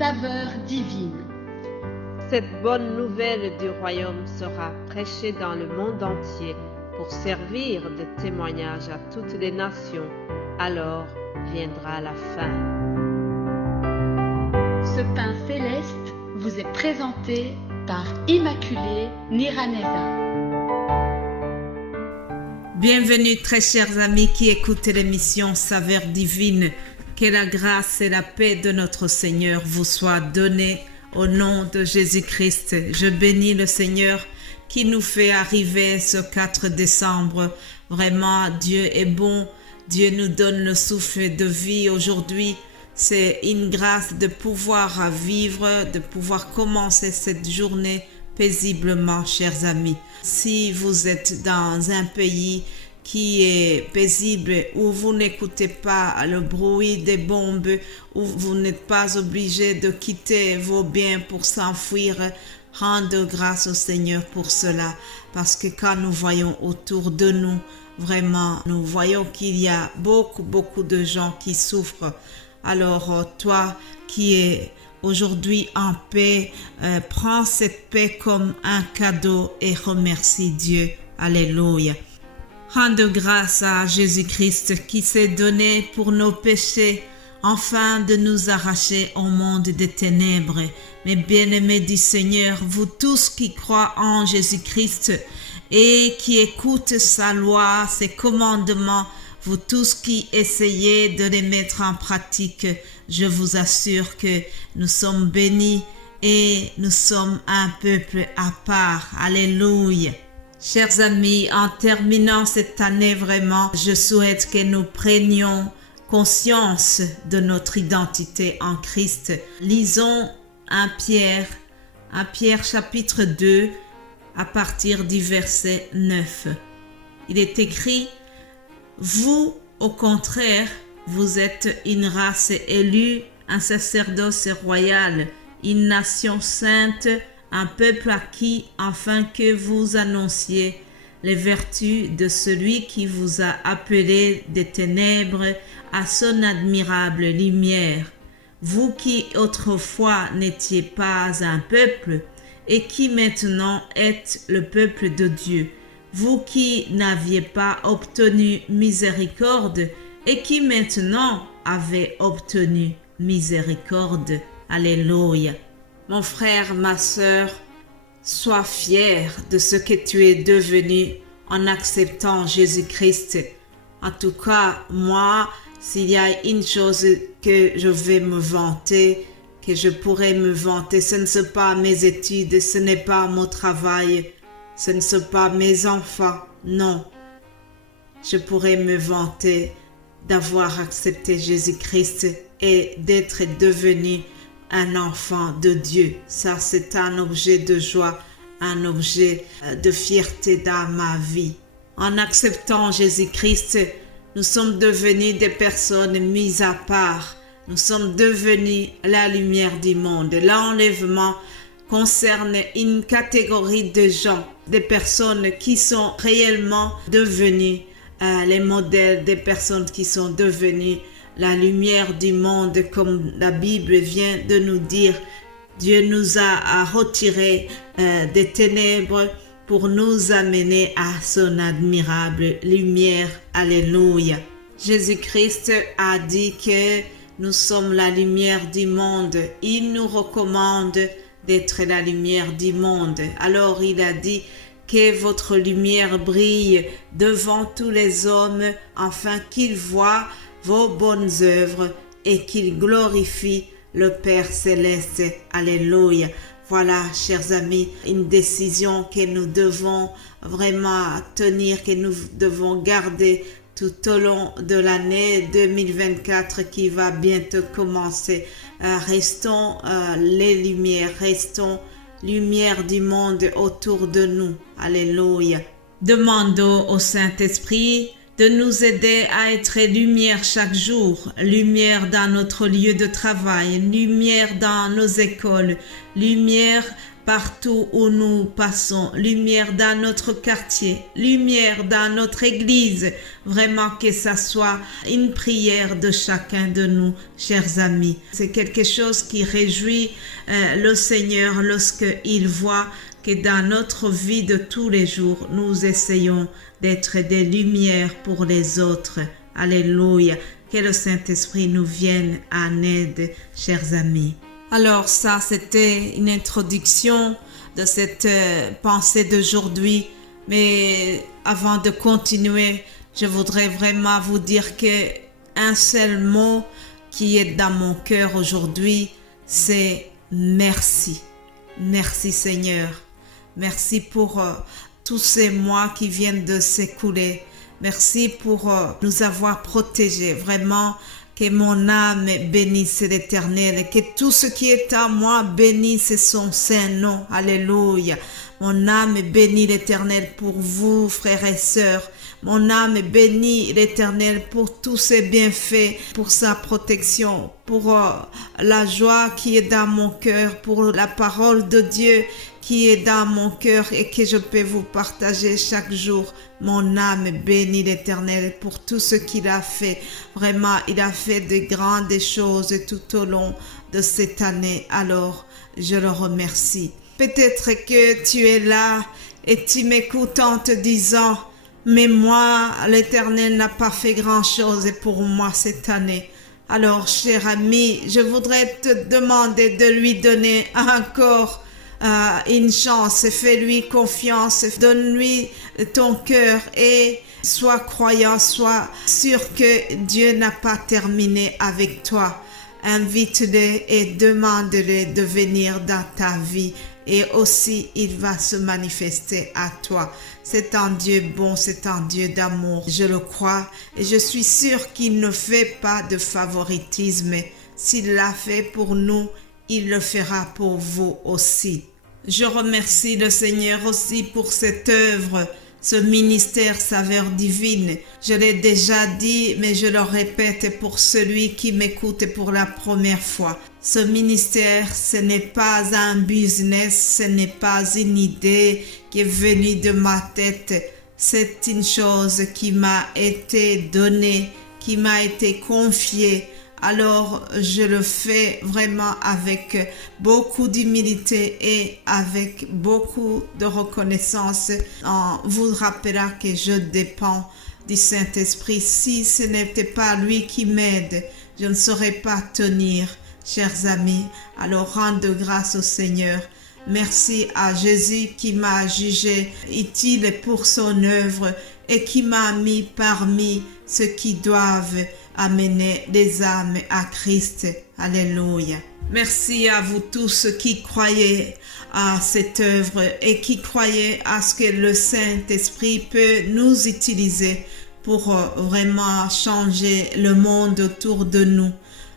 saveur divine. Cette bonne nouvelle du royaume sera prêchée dans le monde entier pour servir de témoignage à toutes les nations. Alors viendra la fin. Ce pain céleste vous est présenté par Immaculée Niraneza. Bienvenue très chers amis qui écoutent l'émission Saveur divine. Que la grâce et la paix de notre Seigneur vous soient données au nom de Jésus-Christ. Je bénis le Seigneur qui nous fait arriver ce 4 décembre. Vraiment, Dieu est bon. Dieu nous donne le souffle de vie aujourd'hui. C'est une grâce de pouvoir vivre, de pouvoir commencer cette journée paisiblement, chers amis. Si vous êtes dans un pays qui est paisible, où vous n'écoutez pas le bruit des bombes, où vous n'êtes pas obligé de quitter vos biens pour s'enfuir, rendez grâce au Seigneur pour cela. Parce que quand nous voyons autour de nous, vraiment, nous voyons qu'il y a beaucoup de gens qui souffrent. Alors, toi qui es aujourd'hui en paix, prends cette paix comme un cadeau et remercie Dieu. Alléluia. Rende grâce à Jésus-Christ qui s'est donné pour nos péchés, afin de nous arracher au monde des ténèbres. Mes bien-aimés du Seigneur, vous tous qui croient en Jésus-Christ et qui écoutent sa loi, ses commandements, vous tous qui essayez de les mettre en pratique, je vous assure que nous sommes bénis et nous sommes un peuple à part. Alléluia. Chers amis, en terminant cette année vraiment, je souhaite que nous prenions conscience de notre identité en Christ. Lisons 1 Pierre chapitre 2 à partir du verset 9. Il est écrit: vous, au contraire, vous êtes une race élue, un sacerdoce royal, une nation sainte, un peuple acquis, afin que vous annonciez les vertus de celui qui vous a appelé des ténèbres à son admirable lumière. Vous qui autrefois n'étiez pas un peuple et qui maintenant êtes le peuple de Dieu. Vous qui n'aviez pas obtenu miséricorde et qui maintenant avez obtenu miséricorde. Alléluia. Mon frère, ma sœur, sois fier de ce que tu es devenu en acceptant Jésus-Christ. En tout cas, moi, s'il y a une chose que je vais me vanter, que je pourrais me vanter, ce ne sont pas mes études, ce n'est pas mon travail, ce ne sont pas mes enfants, non. Je pourrais me vanter d'avoir accepté Jésus-Christ et d'être devenu un enfant de Dieu. Ça, c'est un objet de joie, un objet de fierté dans ma vie. En acceptant Jésus-Christ, nous sommes devenus des personnes mises à part. Nous sommes devenus la lumière du monde. L'enlèvement concerne une catégorie de gens, des personnes qui sont réellement devenues les modèles, des personnes qui sont devenues la lumière du monde, comme la Bible vient de nous dire. Dieu nous a retirés des ténèbres pour nous amener à son admirable lumière. Alléluia. Jésus-Christ a dit que nous sommes la lumière du monde. Il nous recommande d'être la lumière du monde. Alors il a dit que votre lumière brille devant tous les hommes, afin qu'ils voient vos bonnes œuvres et qu'ils glorifient le Père Céleste. Alléluia. Voilà, chers amis, une décision que nous devons vraiment tenir, que nous devons garder tout au long de l'année 2024 qui va bientôt commencer. Restons les lumières, restons lumière du monde autour de nous. Alléluia. Demandons au Saint-Esprit de nous aider à être lumière chaque jour, lumière dans notre lieu de travail, lumière dans nos écoles, lumière partout où nous passons, lumière dans notre quartier, lumière dans notre église. Vraiment que ça soit une prière de chacun de nous, chers amis. C'est quelque chose qui réjouit le Seigneur lorsqu'il voit que dans notre vie de tous les jours, nous essayons d'être des lumières pour les autres. Alléluia. Que le Saint-Esprit nous vienne en aide, chers amis. Alors ça, c'était une introduction de cette pensée d'aujourd'hui. Mais avant de continuer, je voudrais vraiment vous dire qu'un seul mot qui est dans mon cœur aujourd'hui, c'est merci. Merci Seigneur. Merci pour tous ces mois qui viennent de s'écouler. Merci pour nous avoir protégés. Vraiment, que mon âme bénisse l'Éternel. Que tout ce qui est en moi bénisse son saint nom. Alléluia. Mon âme bénit l'Éternel pour vous, frères et sœurs. Mon âme bénit l'Éternel pour tous ses bienfaits, pour sa protection, pour la joie qui est dans mon cœur, pour la parole de Dieu qui est dans mon cœur et que je peux vous partager chaque jour. Mon âme bénit l'Éternel pour tout ce qu'il a fait. Vraiment, il a fait de grandes choses tout au long de cette année. Alors, je le remercie. Peut-être que tu es là et tu m'écoutes en te disant « Mais moi, l'Éternel n'a pas fait grand-chose pour moi cette année. » Alors, cher ami, je voudrais te demander de lui donner encore une chance. Fais-lui confiance, donne-lui ton cœur et sois croyant, sois sûr que Dieu n'a pas terminé avec toi. Invite-le et demande-le de venir dans ta vie et aussi il va se manifester à toi. C'est un Dieu bon, c'est un Dieu d'amour, je le crois et je suis sûre qu'il ne fait pas de favoritisme. S'il l'a fait pour nous, il le fera pour vous aussi. Je remercie le Seigneur aussi pour cette œuvre, ce ministère Saveur Divine. Je l'ai déjà dit, mais je le répète pour celui qui m'écoute pour la première fois. Ce ministère, ce n'est pas un business, ce n'est pas une idée qui est venue de ma tête. C'est une chose qui m'a été donnée, qui m'a été confiée. Alors, je le fais vraiment avec beaucoup d'humilité et avec beaucoup de reconnaissance en vous rappelant que je dépends du Saint-Esprit. Si ce n'était pas lui qui m'aide, je ne saurais pas tenir, chers amis. Alors, rendez grâce au Seigneur. Merci à Jésus qui m'a jugé utile pour son œuvre et qui m'a mis parmi ceux qui doivent amener les âmes à Christ. Alléluia. Merci à vous tous qui croyez à cette œuvre et qui croyez à ce que le Saint-Esprit peut nous utiliser pour vraiment changer le monde autour de nous.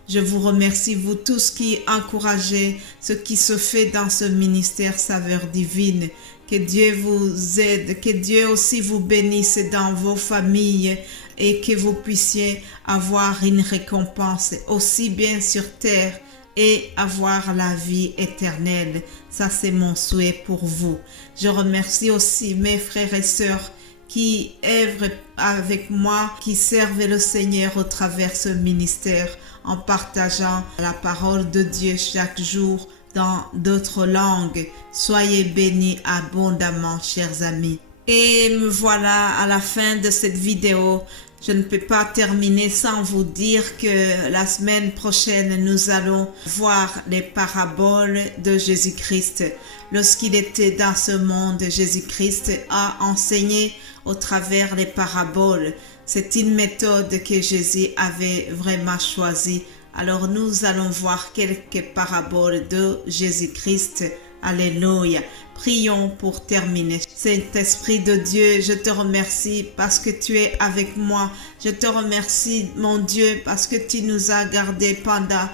Je vous remercie, vous tous qui encouragez ce qui se fait dans ce ministère Saveur Divine. Que Dieu vous aide, que Dieu aussi vous bénisse dans vos familles et que vous puissiez avoir une récompense aussi bien sur terre et avoir la vie éternelle. Ça, c'est mon souhait pour vous. Je remercie aussi mes frères et sœurs qui œuvrent avec moi, qui servent le Seigneur au travers ce ministère en partageant la parole de Dieu chaque jour dans d'autres langues. Soyez bénis abondamment, chers amis. Et me voilà à la fin de cette vidéo. Je ne peux pas terminer sans vous dire que la semaine prochaine, nous allons voir les paraboles de Jésus-Christ. Lorsqu'il était dans ce monde, Jésus-Christ a enseigné au travers les paraboles. C'est une méthode que Jésus avait vraiment choisie. Alors nous allons voir quelques paraboles de Jésus-Christ. Alléluia. Prions pour terminer. Saint-Esprit de Dieu, je te remercie parce que tu es avec moi. Je te remercie, mon Dieu, parce que tu nous as gardés pendant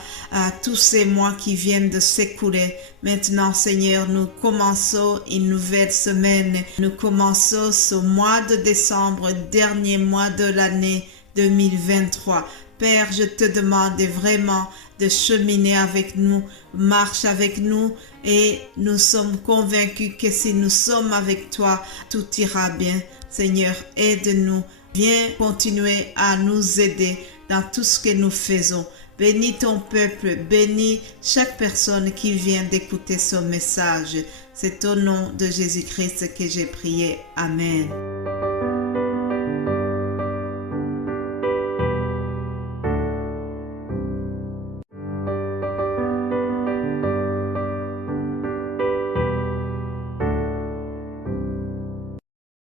tous ces mois qui viennent de s'écouler. Maintenant, Seigneur, nous commençons une nouvelle semaine. Nous commençons ce mois de décembre, dernier mois de l'année 2023. Père, je te demande vraiment de cheminer avec nous, marche avec nous et nous sommes convaincus que si nous sommes avec toi, tout ira bien. Seigneur, aide-nous. Viens continuer à nous aider dans tout ce que nous faisons. Bénis ton peuple, bénis chaque personne qui vient d'écouter ce message. C'est au nom de Jésus-Christ que j'ai prié. Amen.